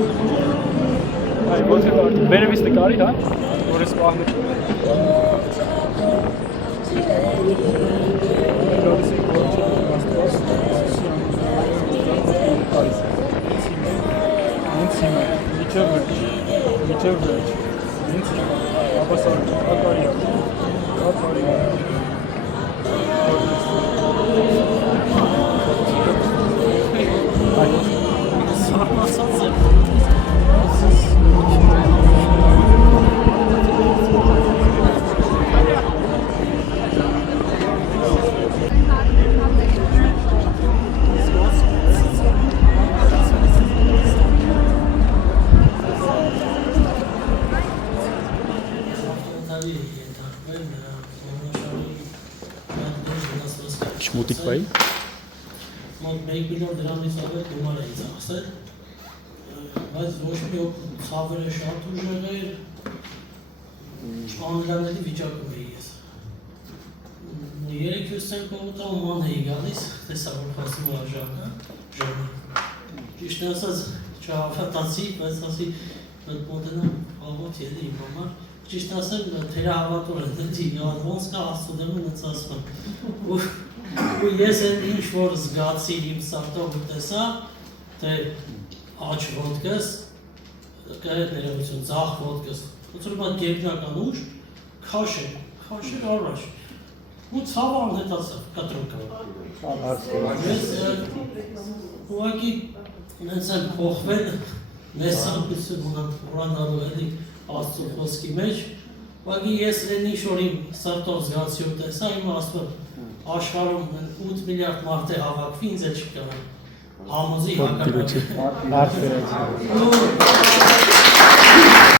Այ ոչ թե վերևից նկարի, հա, որ ես պահնում եմ։ Գալիս է գործը աստված, միջև վերջ, ինձ հիմա, ապասար, ակարիա, Շմուտիկ պայի։ Մոտ 1 միլիոն դրամից ավել գումար էի ծախսել, բայց ոչ մի ցավերը շատ ուժեղ էր, անելանելի վիճակում էի ես։ 3-4 կողոտա ման էի գալիս, տեսա որ խոսում արժակը, ճիշտ ասած չհավատացի, բայց ասի մոտենամ աղոտ ելի իմ համար, ճիշտ ասեմ թերահավատոր է, ոնց կա աստուդեմ ու նց ասում ու ես են ինչ որ զգացի իմ սարտով ու տեսա, թե աչ ոտքս, կայետ ներևություն, ձախ ոտքս, ուցրում այդ գերբնական ուշ, քաշեր առաջ, ու ցավը անհետացավ, կտրոկավ։ Ես ուղղակի նենց եմ փոխվել, նեսանկություն ուրանալու էլի աստծո խոսքի մեջ, ուղղակի ես են ինչ որ իմ սրտով զգացի ու տեսա, իմ ասում աշխարհում 8 միլիարդ մարդ է հավաքվի, ինձ էլ չկա համոզի հակառակը։